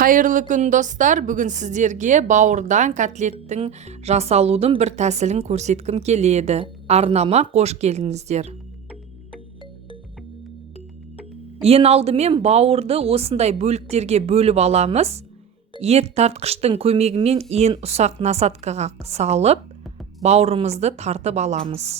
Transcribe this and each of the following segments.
Қайырлы күн достар, бүгін сіздерге бауырдан котлеттің жасалудың бір тәсілін көрсеткім келеді. Арнама қош келдіңіздер. Ең алдымен бауырды осындай бөліктерге бөліп аламыз. Ет тартқыштың көмегімен ең ұсақ насаткаға салып, бауырымызды тартып аламыз.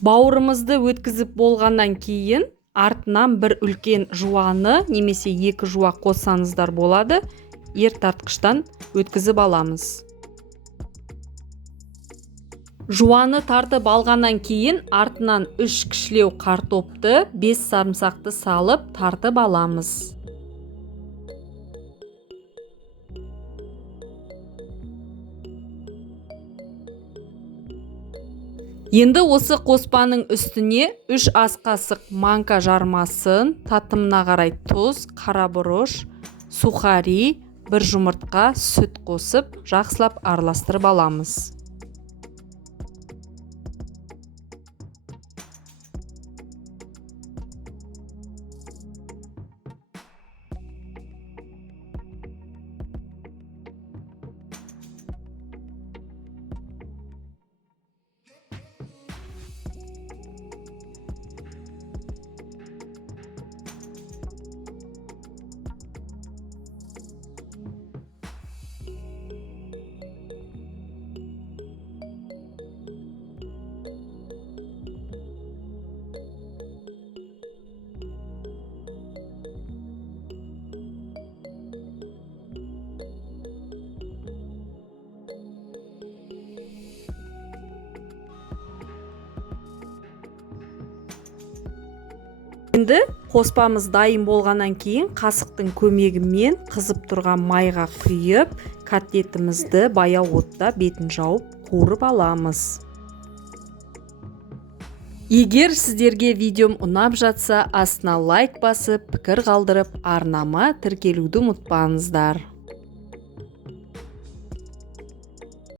Бауырымызды өткізіп болғаннан кейін артынан бір үлкен жуаны немесе екі жуа қоссаңыздар болады, ет тартқыштан өткізіп аламыз. Жуаны тартып алғаннан кейін артынан 3 кішілеу картопты, 5 сарымсақты салып тартып аламыз. Енді осы қоспаның үстіне 3 ас қасық манка жармасын, татымына қарай тұз, қара бұрыш, сухари, 1 жұмыртқа, сүт қосып, жақсылап араластырып аламыз. Енді қоспамыз дайын болғаннан кейін қасықтың көмегімен қызып тұрған майға құйып, котлетімізді баяу отта бетін жауып қуырып аламыз. Егер сіздерге видеом ұнап жатса, астына лайк басып, пікір қалдырып, арнама тіркелуді ұмытпаңыздар.